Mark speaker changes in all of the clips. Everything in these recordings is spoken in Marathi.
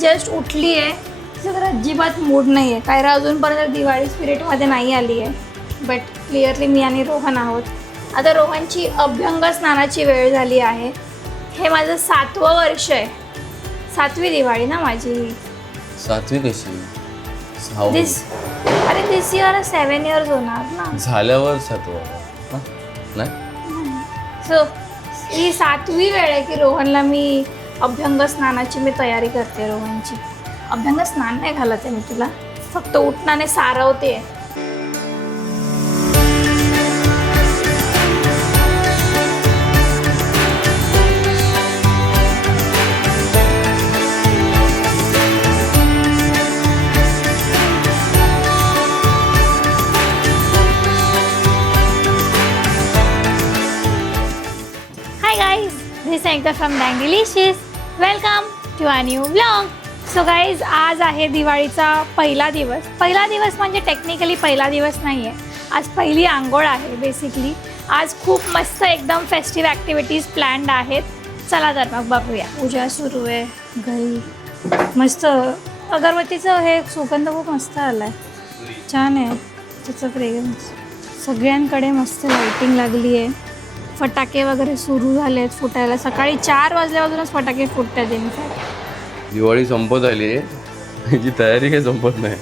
Speaker 1: जस्ट उठली आहे. तिचं तर अजिबात मूड नाही आहे कायरा अजूनपर्यंत दिवाळी स्पिरिटमध्ये नाही आली आहे. बट क्लिअरली मी आणि रोहन आहोत. आता रोहनची अभ्यंग स्नानाची वेळ झाली आहे. हे माझं सातवं वर्ष आहे. सातवी दिवाळी ना माझी?
Speaker 2: सातवी कशी?
Speaker 1: दिस अरे दिस इयर सेवन इयर्स होणार ना.
Speaker 2: झाल्यावर सातवा? नाही?
Speaker 1: सो ही सातवी वेळ आहे की रोहनला मी अभ्यंग स्नानाची मी तयारी करते रोहनची अभ्यंग स्नान नाही घालत आहे मी तुला. फक्त उठणाने सारवते. हाय गाईज दिस एकदा from Dang welcome to a new blog. So guys आज आहे दिवाळीचा पहिला दिवस. पहिला दिवस म्हणजे टेक्निकली पहिला दिवस नाही आहे आज पहिली आंघोळ आहे बेसिकली आज खूप मस्त एकदम फेस्टिव्ह ॲक्टिव्हिटीज प्लॅन्ड आहेत. चला तर मग बघूया. पूजा सुरू आहे घरी. मस्त. अगरबत्तीचं हे सुगंध खूप मस्त आला आहे छान आहे. त्याचं फ्रेग्रन्स सगळ्यांकडे मस्त लाइटिंग लागली आहे फटाके वगैरे सुरू झाले आहेत फुटायला. सकाळी चार वाजल्यापासूनच फटाके फुटतात इनफॅक्ट
Speaker 2: दिवाळी संपत आली आहे. याची तयारी काही संपत नाही.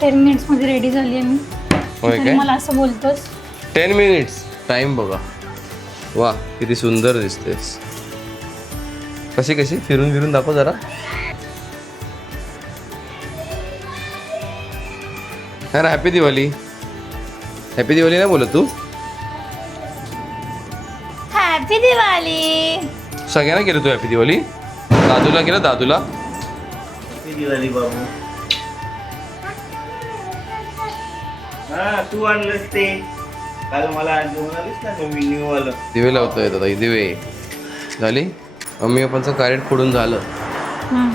Speaker 1: टेन मिनिट्समध्ये रेडी झाली आहे मी. मला असं बोलतोस.
Speaker 2: टेन मिनिट्स टाइम बघा. वा किती सुंदर दिसतेस. कशी कशी? फिरून फिरून दाखव जरा. अरे हॅपी दिवाळी. हॅपी दिवाळी नाही बोलत तू?
Speaker 1: दिवाळी
Speaker 2: सगळ्यांना केलं तू हॅपी दिवाळी? दादूला केलं दादूला?
Speaker 3: दिवाळी बाबू. हा तू आणलंस ते. काल मला घेऊन आलीस ना नवीन न्यू आलं
Speaker 2: दिवे लावतोय दादा दिवे. झाली? मम्मी पप्पांचं कॅरेट फोडून झालं.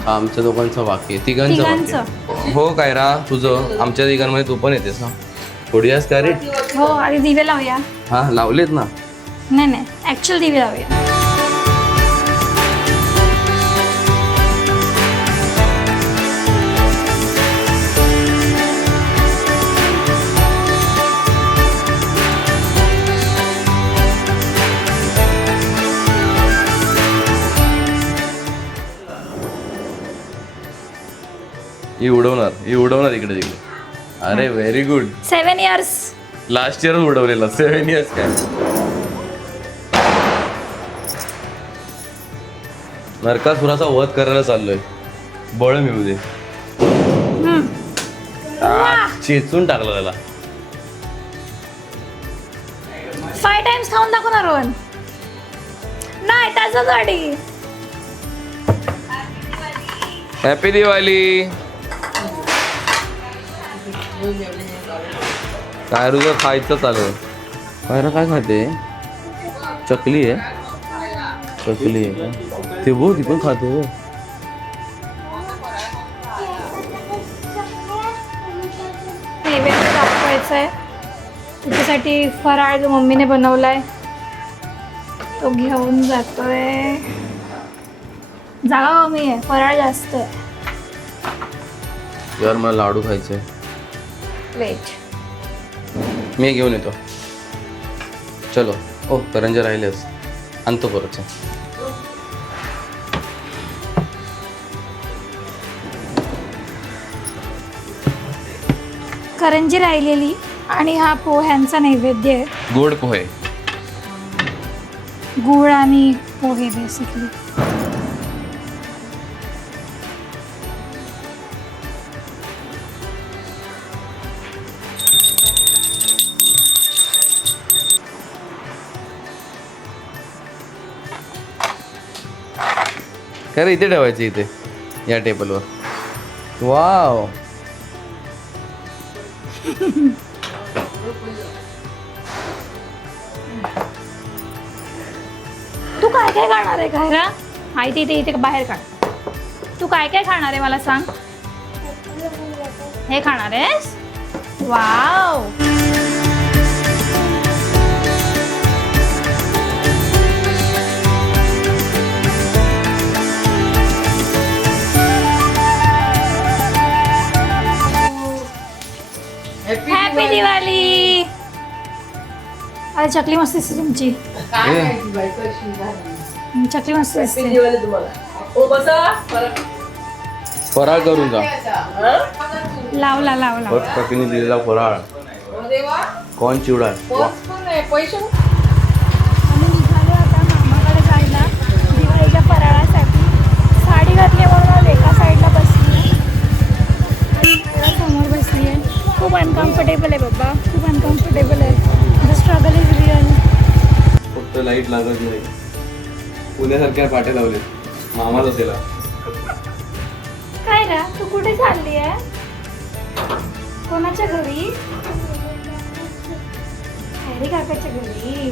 Speaker 2: आमच्या दोघांचं बाकी आहे. तिघांचं बाकी
Speaker 1: तिघांचं.
Speaker 2: आहे. हो काय रा तुझं. आमच्या तिघांमध्ये तू पण येतेस ना थोडी आज कॅरेट
Speaker 1: हो आधी दिवे लावूया.
Speaker 2: हा लावलेत ना.
Speaker 1: नाही नाही ॲक्च्युअल दिवे लावूया
Speaker 2: ही उडवणार ही उडवणार इकडे तिकडे अरे very good
Speaker 1: seven years
Speaker 2: last year उडवलेला seven years काय नरकासुराचा वध करायला चाललोय. बळ मिळू दे. आ, चेचून टाकला त्याला.
Speaker 1: फाय टाइम्स खाऊन दाखव ना रोहन. नाही त्याच गाडी
Speaker 2: हॅपी दिवाळी काय रुजं खायचं चालू आहे? काय खाते? चकली आहे. चकली आहे का? ते बघ ती पण खाते हो.
Speaker 1: नैवेद्य दाखवायचा आहे त्याच्यासाठी फराळ जो मम्मीने बनवलाय तो घेऊन जातोय. जागा कमी आहे फराळ जास्त आहे.
Speaker 2: यार मला लाडू खायचे
Speaker 1: वेट
Speaker 2: मी घेऊन येतो. चलो. ओ करंजा राहिलेच. आणतो परत.
Speaker 1: करंजी राहिलेली आणि हा पोह्यांचा नैवेद्य आहे.
Speaker 2: गोड पोहे.
Speaker 1: गूळ आणि पोहे बेसिकली
Speaker 2: काय रे इथे ठेवायचे इथे या टेबलवर वाव
Speaker 1: तू काय काय खाणार आहे घरा माहिती इथे इथे बाहेर काढ. तू काय काय खाणार आहे मला सांग? हे खाणार आहेस? वाव! हॅपी दिवाळी अरे चकली मस्त दिसते तुमची. काय चकली मस्त दिसते. दिवाळी तुम्हाला.
Speaker 2: ओ बसा. परत. फराळ करून
Speaker 1: जा. लावला लावला. प्रतिनिधीला फराळ. कोण
Speaker 2: चिवडा? पैसे लागत नाही. पुण्यासारख्या पाट्या लावले. मामाच असेल.
Speaker 1: काय रा? तू कुठे चालली आहे? कोणाच्या घरी? हॅरी काकाच्या घरी.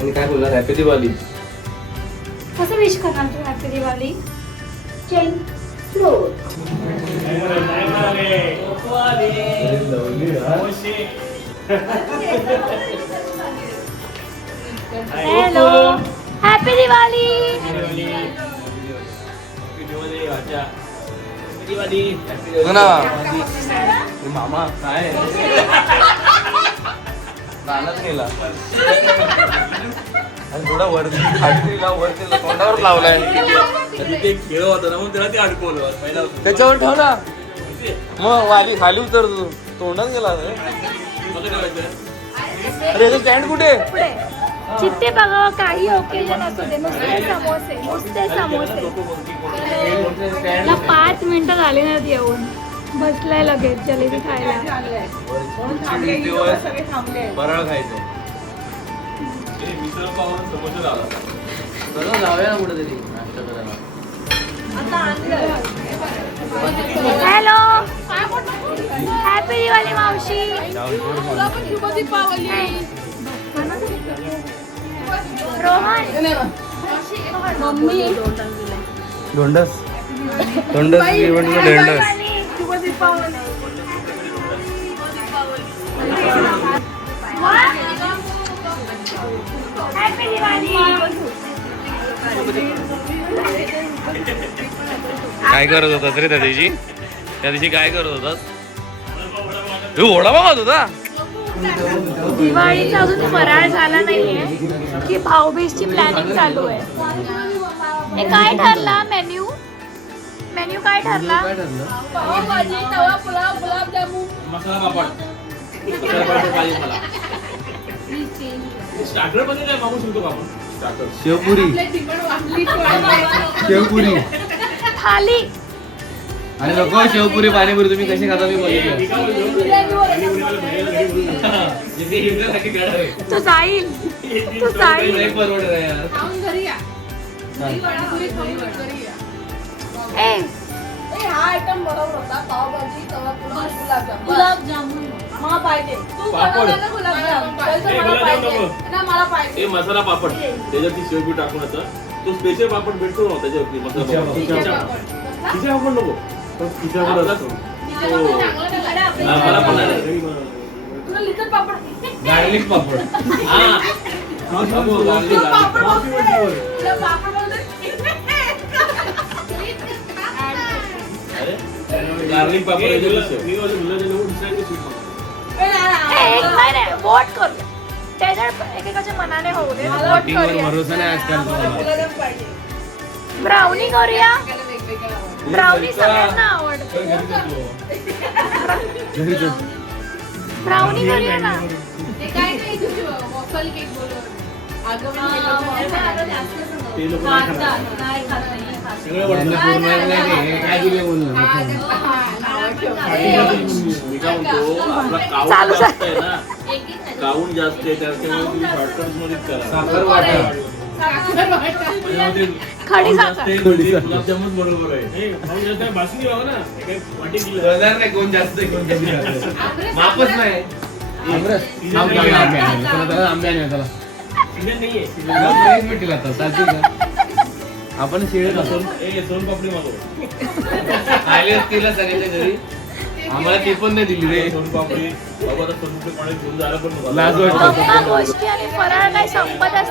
Speaker 2: आणि काय बोलला हॅपी दिवाळी
Speaker 1: कसं विश करणार तू happy Diwali hello happy Diwali.
Speaker 2: ना. मामा काय? गाणंच गेला आणि थोडा वरती खालतीला वरती तोंडावर लावलाय.
Speaker 4: ते खेळ होता ना म्हणून त्याला ते अडकवलं. पहिला
Speaker 2: त्याच्यावर ठेव ना. मग वाली खाली उतरतो तोंडात गेला. अरे स्टँड कुठे?
Speaker 1: जिथे बघा काही ओकेजन असू दे नुसते समोसे नुसते समोसे. मला पाच मिनिटं झाली नाहीत येऊन. बसलाय लगेच जलेबी खायला.
Speaker 2: खायचं. बरं जाऊया कुठेतरी. करायला.
Speaker 1: हॅलो. हॅपी दिवाळी मावशी.
Speaker 2: धोंडस. धोंडस इव्हेंटचं धोंडस.
Speaker 1: हॅपी दिवाळी
Speaker 2: काय करत होतास रे त्या दिवशी? त्या दिवशी काय करत होतास? तू ओढा बघत होता?
Speaker 1: दिवाळीचा अजून फराळ झाला नाहीये. की भाऊबीजची प्लॅनिंग चालू आहे. हे काय ठरला? मेन्यू मेन्यू काय ठरला?
Speaker 2: शेवपुरी शेवपुरी.
Speaker 1: थाली.
Speaker 2: आणि नको शेवपुरी पाणीपुरी तुम्ही कशी खाता मी बघितलं
Speaker 1: तू जाईल. तू जाईल.
Speaker 2: नाही परवडत आहे यार.
Speaker 1: ए.
Speaker 4: पापड. हे मसाला पापड. त्याच्यावरती शेवपी टाकून आता तो स्पेशल पापड भेटतो ना त्याच्यावरती मसाला पापड. नको तो पापड असतो. तो- हा, मला पण नाही.
Speaker 2: गार्लिक पापड.
Speaker 4: हा. अरे, गार्लिक पापड
Speaker 1: एक वोट करू. एकेकाच्या मनाने होऊ दे. वोट करूया.
Speaker 2: भरोसा नाही आजकाल तुम्हाला.
Speaker 1: ब्राउनी करूया. ब्राउनी सगळ्यांना आवडते ब्राउनी करूया ना
Speaker 4: ते.
Speaker 2: काय
Speaker 4: काय जास्त आहे ना काऊन जास्त आहे त्याच्यामुळे तुम्ही शॉर्टकट मध्येच करा
Speaker 2: साखर वाटा
Speaker 1: खडी साखर
Speaker 4: बरोबर आहे. ना. हे वाटी किलो
Speaker 2: नाही कोण जास्त आहे, कोण कमी आहे. मापच नाही.
Speaker 4: आमरस.
Speaker 2: आंबे
Speaker 4: नाहीये.
Speaker 2: चालतील का? आपण शिळत असो
Speaker 4: सोन- ए, सोनपापडी मागव.
Speaker 2: आले असतील ना सगळ्याच्या घरी? आम्हाला ते पण नाही दिली रे.
Speaker 4: सोनपापडी बाबा आता सोनपापडी पाण्यात घेऊन जायला पण नको.
Speaker 2: लाज वाटतं.
Speaker 1: गप्पा गोष्टी आणि फराळ काही संपतच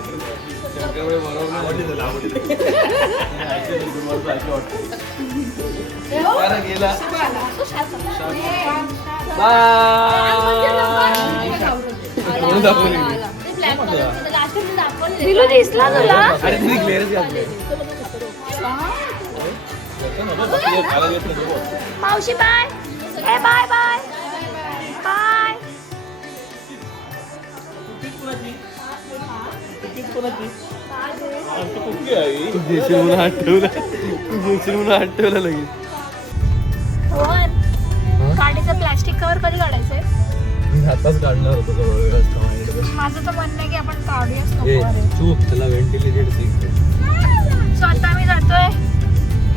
Speaker 2: गेला.
Speaker 1: दिलू. दिसला तुला?
Speaker 2: अरे तुम्ही क्लिअरच घातले
Speaker 1: मावशी बाय. ए बाय बाय. बाय.
Speaker 2: तू देशील म्हणून आठवलं तू देशील म्हणून आठवलं लगेच
Speaker 1: गाडीचं प्लास्टिक कव्हर कधी काढायचंय?
Speaker 2: मी आताच काढणार होतो जवळ
Speaker 1: माझं तर म्हणणं आहे की आपण काढूयाच नको अरे.
Speaker 2: चूक त्याला व्हेंटिलेटेड सीट
Speaker 1: सो आता आम्ही जातोय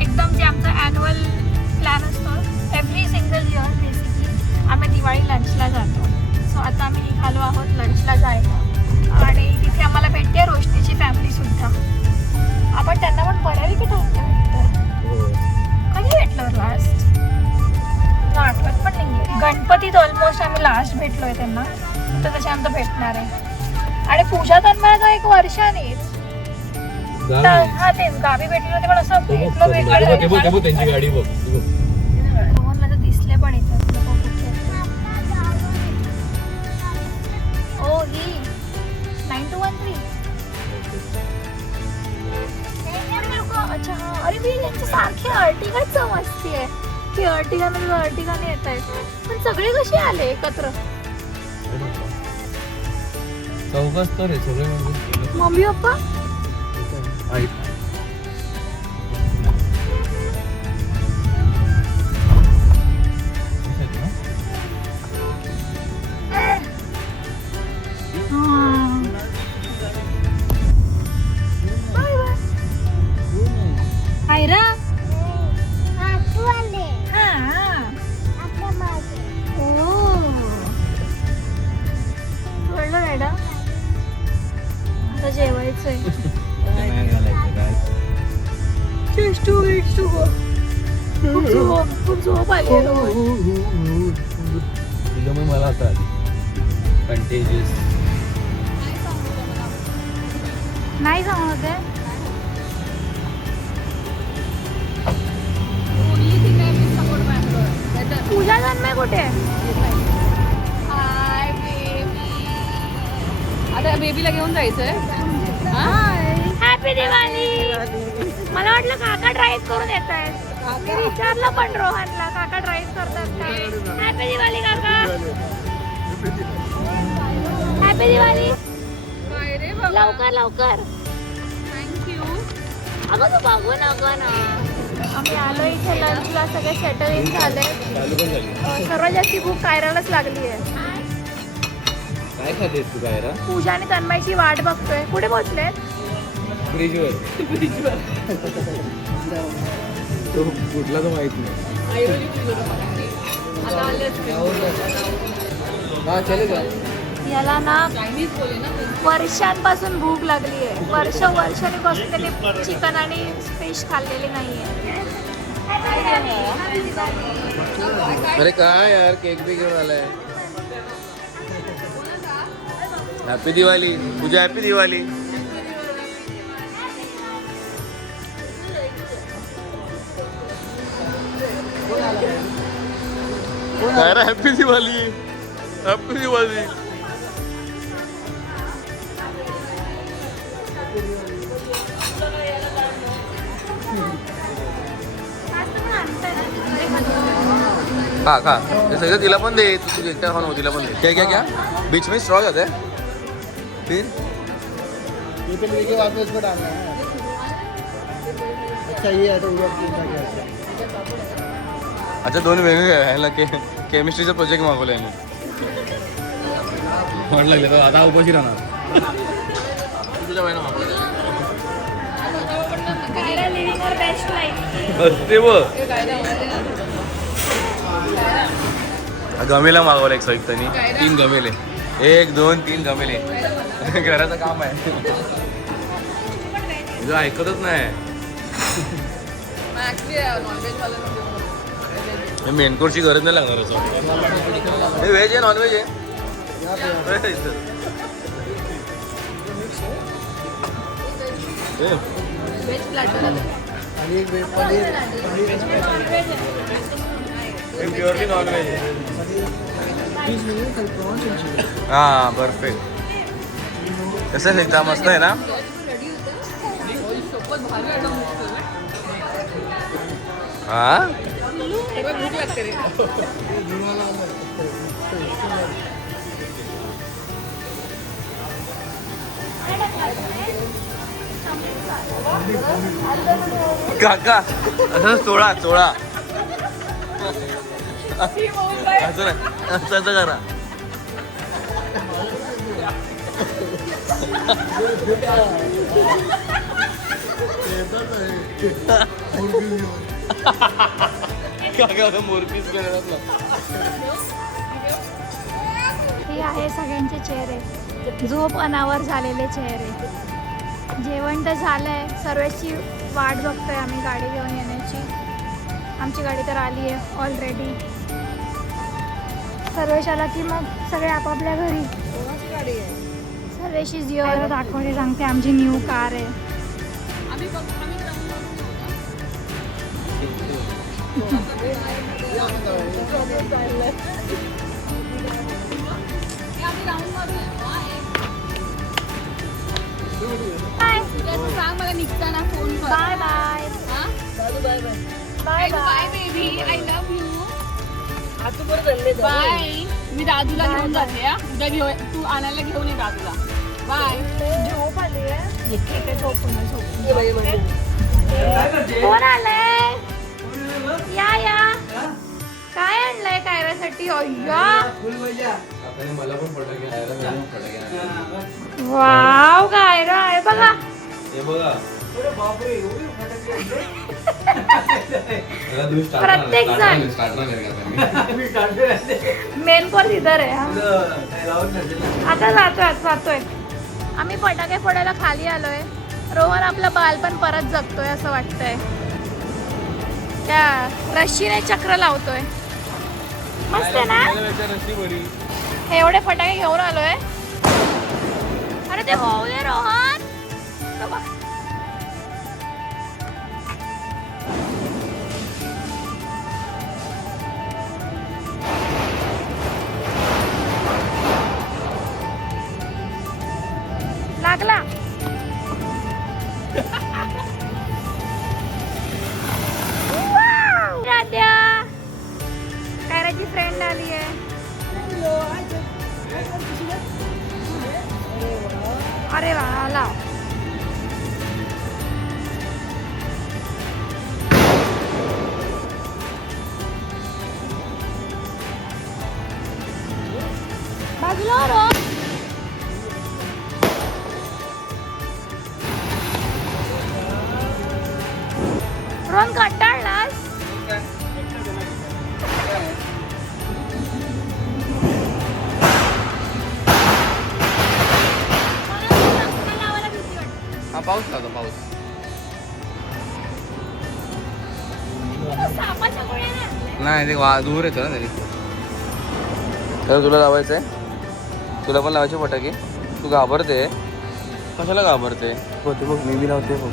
Speaker 1: एकदम जे आमचा ॲन्युअल प्लॅन असतो एव्हरी सिंगल इयर बेसिकली आम्ही दिवाळी लंचला जातो. सो आता आम्ही निघालो आहोत लंचला जायला. आणि तिथे आम्हाला भेटते रोशनीची फॅमिली सुद्धा. आपण त्यांना पण बऱ्यापैकी टाइम भेटतो कधी भेटलो लास्ट आठवत पण नाही गणपतीत ऑलमोस्ट आम्ही लास्ट भेटलोय त्यांना. तर त्याच्यानंतर भेटणार आहे. आणि पूजा तन्मय एक वर्षानेच. तर- हा तेच गावी भेटलो ते पण असं भेटलो वेगळं
Speaker 2: त्यांची गाडी बघ.
Speaker 1: म्हणजे अर्टिगाने येत आहेत. पण सगळे कसे आले एकत्र?
Speaker 2: चौघच तर आहे सगळे.
Speaker 1: Mummy papa?
Speaker 5: बेबीला घेऊन जायचंय.
Speaker 1: हॅपी दिवाळी मला वाटलं काका ड्राईव्ह करून येत आहेत. विचारलं पण रोहनला काका ड्राईव्ह करतात काय हॅपी दिवाळी काका! हॅपी दिवाळी लवकर लवकर!
Speaker 5: थँक्यू
Speaker 1: अगं तू बघू नका ना. आम्ही आलो इथे लंचला सगळे सेटल इन झाली. सर्वात जास्ती भूक कायरालाच लागली आहे
Speaker 2: काय खातेस तू काय
Speaker 1: पूजा आणि तन्मयची वाट बघतोय. कुठे पोहोचले?
Speaker 2: ब्रिजवर. तो कुठला तर माहीत नाही. हा चले
Speaker 1: याला ना वर्षांपासून भूक लागली आहे. वर्ष वर्षांपासून त्याने चिकन आणि फिश खाल्लेली नाहीये.
Speaker 2: अरे काय यार केक बी घेऊन आलाय. हॅपी दिवाळी पूजा हॅपी दिवाळी काय रे हॅपी दिवाळी हॅपी दिवाळी खा खा. ते सगळं तिला पण दे. तू तुझ्या एकट्या खाऊ नको तिला पण दे. क्या क्या क्या? बीच में स्ट्रॉ जाते. हैं? फिर
Speaker 6: ये तो लेके वापस को डालना है अच्छा ये है तो वो तीन का क्या
Speaker 2: अच्छा दोन वेगळे ह्याला के केमिस्ट्रीचा प्रोजेक्ट मागवला आहे लागले तर आता उपाशी राहणार.
Speaker 1: बेस्ट लाईफ
Speaker 2: असते व गमेला मागवलं एक संयुक्तानी तीन गमेले. एक दोन तीन गमेले. घराचं काम आहे तुझं ऐकतच नाही हे मेनकोरची गरज नाही लागणार असं हे व्हेज आहे नॉन व्हेज आहे हे,
Speaker 6: आणि एक वे- पनीर पनीर
Speaker 2: हे प्युअरली नॉन व्हेज आहे
Speaker 6: फिश मिळेल खाली प्रॉन्स आणि चिकन
Speaker 2: हा परफेक्ट कसं आहे एकदा मस्त आहे ना? हा? काका असं चोळा चोळा असं नाही असं असं करा. मोरपीस केलेला
Speaker 1: हे आहे सगळ्यांचे चेहरे. झोप अनावर झालेले चेहरे. जेवण तर झालंय. सर्वांची वाट बघतोय आम्ही गाडी घेऊन येण्याची. आमची गाडी तर आली आहे ऑलरेडी सर्वेश आला की मग सगळे आपापल्या घरी? सर्वेशी जिओवर दाखवते सांगते आमची न्यू कार आहे. बाय
Speaker 5: सांग मला निघताना फोन कर.
Speaker 1: बाय बाय
Speaker 5: हा?
Speaker 1: Bye
Speaker 5: bye
Speaker 1: bye
Speaker 5: baby I love you bye मी दादूला घेऊन जाते हा. उद्या घेऊ तू आणायला घेऊन ये दादूला. बाय.
Speaker 1: झोप आली आहे ठीक आहे झोपून ये, झोपून ये. कोण आलंय? या या. काय आणलंय कायऱ्यासाठी? अय्या.
Speaker 2: मला पण फटाके
Speaker 1: वाव कायरा. आहे बघा.
Speaker 2: हे बघा
Speaker 1: प्रत्येक जण. मेन कोर्स इधर आहे हा. आता जातोय आता जातोय. आम्ही फटाके फोडायला खाली आलोय. रोहन आपलं बालपण परत जगतोय असं वाटतंय. त्या रशीने चक्र लावतोय. मस्त आहे ना? हे एवढे फटाके घेऊन आलोय. अरे ते होऊ दे रोहन.
Speaker 2: पाऊस लागतो पाऊस.
Speaker 1: सापाच्या गोळ्या नाही
Speaker 2: ते वा दूर येतो ना तरी. तर तुला लावायचं आहे तुला पण लावायचे फटाके? तू घाबरते. कशाला घाबरते? हो ते बघ मी बी लावते बघ.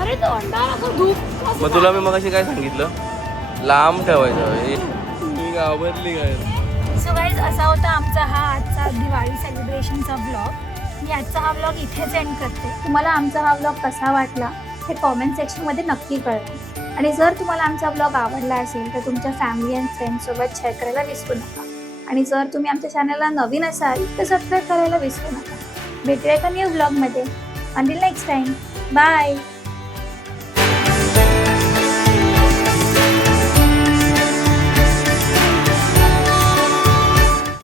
Speaker 1: अरे तोंडाला असं धूप
Speaker 2: मग तुला मी मग काय सांगितलं? लांब ठेवायचं हे. तुम्ही घाबरली काय?
Speaker 1: सो गाईज असा होता आमचा हा आजचा दिवाळी सेलिब्रेशनचा ब्लॉग मी आजचा हा ब्लॉग इथेच एंड करते. तुम्हाला आमचा हा ब्लॉग कसा वाटला हे कॉमेंट सेक्शनमध्ये नक्की कळवा. आणि जर तुम्हाला आमचा ब्लॉग आवडला असेल तर तुमच्या फॅमिली अँड फ्रेंड्ससोबत शेअर करायला विसरू नका. आणि जर तुम्ही आमच्या चॅनलला नवीन असाल तर सबस्क्राईब करायला विसरू नका. भेटूया एका न्यू ब्लॉगमध्ये अंटिल नेक्स्ट टाईम बाय